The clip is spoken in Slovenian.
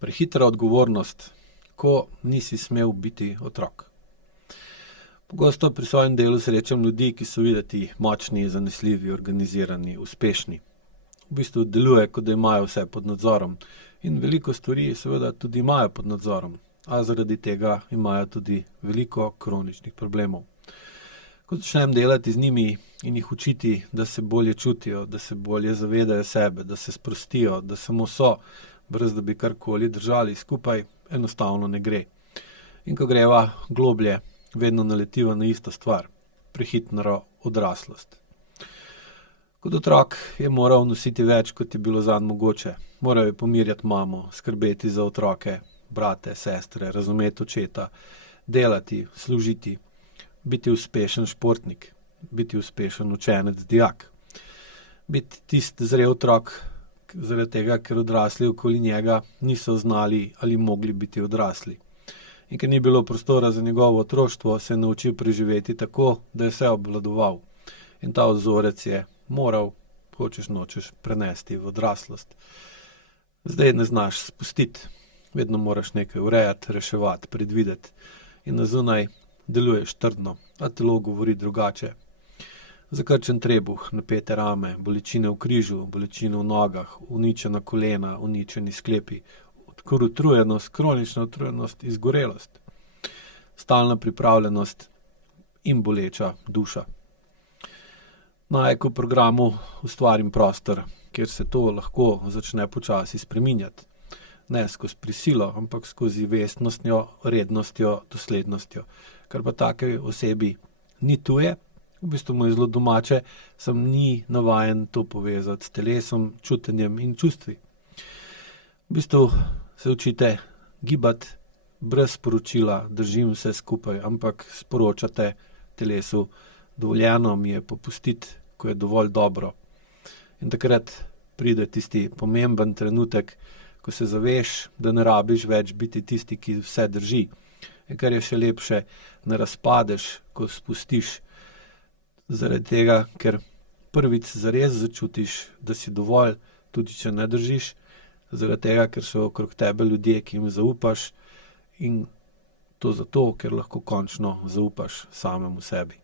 Prehitra odgovornost, ko nisi smel biti otrok. Pogosto pri svojem delu srečam ljudi, ki so videti močni, zanesljivi, organizirani, uspešni. V bistvu deluje, kot da imajo vse pod nadzorom. In veliko stvari seveda tudi imajo pod nadzorom, a zaradi tega imajo tudi veliko kroničnih problemov. Ko začnem delati z njimi in jih učiti, da se bolje čutijo, da se bolje zavedajo sebe, da se sprostijo, da samo so, brez da bi karkoli držali skupaj, enostavno ne gre. In ko greva globlje, vedno naletiva na isto stvar, prehitro odraslost. Kot otrok je moral nositi več, kot je bilo zanj mogoče. Moral je pomirjati mamo, skrbeti za otroke, brate, sestre, razumeti očeta, delati, služiti, biti uspešen športnik, biti uspešen učenec, dijak. Biti tisti zrel otrok, zaradi tega, ker odrasli okoli njega niso znali ali mogli biti odrasli. In ker ni bilo prostora za njegovo otroštvo, se je naučil preživeti tako, da je vse obvladoval. In ta vzorec je moral, hočeš nočeš, prenesti v odraslost. Zdaj ne znaš spustiti, vedno moraš nekaj urejati, reševati, predvideti. In na zunaj deluješ trdno, a telo govori drugače. Zakrčen trebuh, napete rame, bolečine v križu, bolečine v nogah, uničena kolena, uničeni sklepi, utrujenost, kronična utrujenost, izgorelost, stalna pripravljenost in boleča duša. Na Eko programu ustvarim prostor, kjer se to lahko začne počasi spreminjati. Ne skozi prisilo, ampak skozi vestnostjo, rednostjo, doslednostjo. Kar pa take osebi ni tuje, v bistvu mu je zelo domače, sem ni navajen to povezati s telesom, čutenjem in čustvi. V bistvu se učite gibati brez sporočila, držim vse skupaj, ampak sporočate telesu, dovoljeno mi je popustiti, ko je dovolj dobro. In takrat pride tisti pomemben trenutek, ko se zaveš, da ne rabiš več biti tisti, ki vse drži. In kar je še lepše, ne razpadeš, ko spustiš. Zaradi tega, ker prvič zares začutiš, da si dovolj, tudi če ne držiš, zaradi tega, ker so okrog tebe ljudje, ki jim zaupaš, in to zato, ker lahko končno zaupaš samemu sebi.